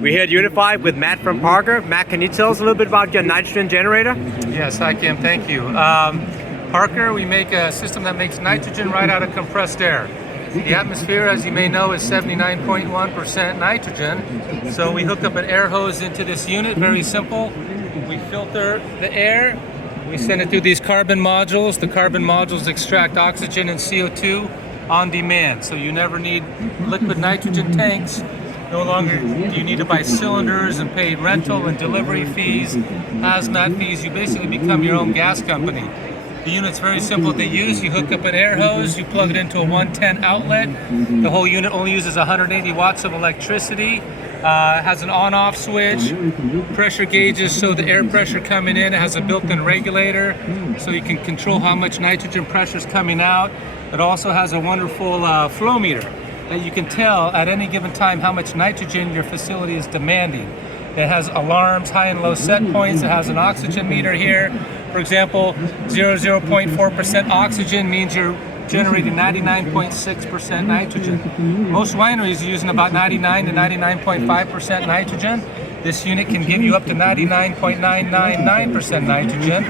We're here at Unify with Matt from Parker. Matt, can you tell us a little bit about your nitrogen generator? Yes, hi Kim, thank you. Parker, we make a system that makes nitrogen right out of compressed air. The atmosphere, as you may know, is 79.1% nitrogen. So we hook up an air hose into this unit, very simple. We filter the air, we send it through these carbon modules. The carbon modules extract oxygen and CO2 on demand. So you never need liquid nitrogen tanks. No longer do you need to buy cylinders and pay rental and delivery fees, hazmat fees. You basically become your own gas company. The unit's very simple to use. You hook up an air hose, you plug it into a 110 outlet. The whole unit only uses 180 watts of electricity. Has an on-off switch, pressure gauges, so the air pressure coming in. It has a built-in regulator, so you can control how much nitrogen pressure is coming out. It also has a wonderful flow meter that you can tell at any given time how much nitrogen your facility is demanding. It has alarms, high and low set points. It has an oxygen meter here. For example, 0.4% oxygen means you're generating 99.6% nitrogen. Most wineries are using about 99 to 99.5% nitrogen. This unit can give you up to 99.999% nitrogen.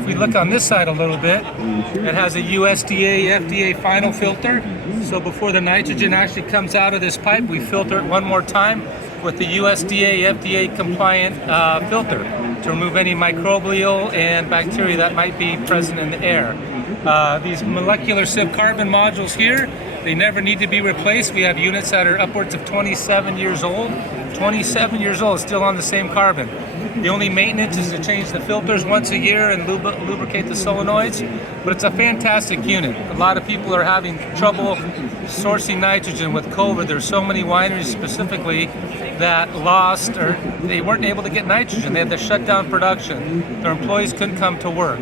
If we look on this side a little bit, it has a USDA, FDA final filter. So before the nitrogen actually comes out of this pipe, we filter it one more time with the USDA, FDA compliant filter to remove any microbial and bacteria that might be present in the air. These molecular sieve carbon modules here, they never need to be replaced. We have units that are upwards of 27 years old. 27 years old, still on the same carbon. The only maintenance is to change the filters once a year and lubricate the solenoids, but it's a fantastic unit. A lot of people are having trouble sourcing nitrogen with COVID. There's so many wineries specifically that lost or they weren't able to get nitrogen. They had to shut down production. Their employees couldn't come to work.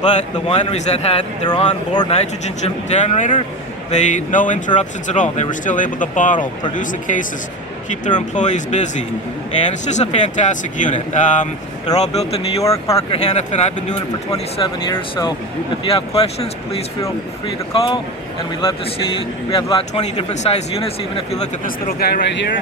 But the wineries that had their onboard nitrogen generator, no interruptions at all. They were still able to bottle, produce the cases, keep their employees busy, and it's just a fantastic unit. They're all built in New York, Parker, Hannafin. I've been doing it for 27 years, so if you have questions, please feel free to call, and we'd love to see. We have about 20 different size units. Even if you look at this little guy right here,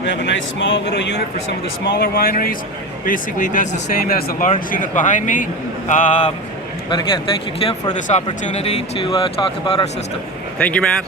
we have a nice small little unit for some of the smaller wineries. Basically does the same as the large unit behind me. But again, thank you, Kim, for this opportunity to talk about our system. Thank you, Matt.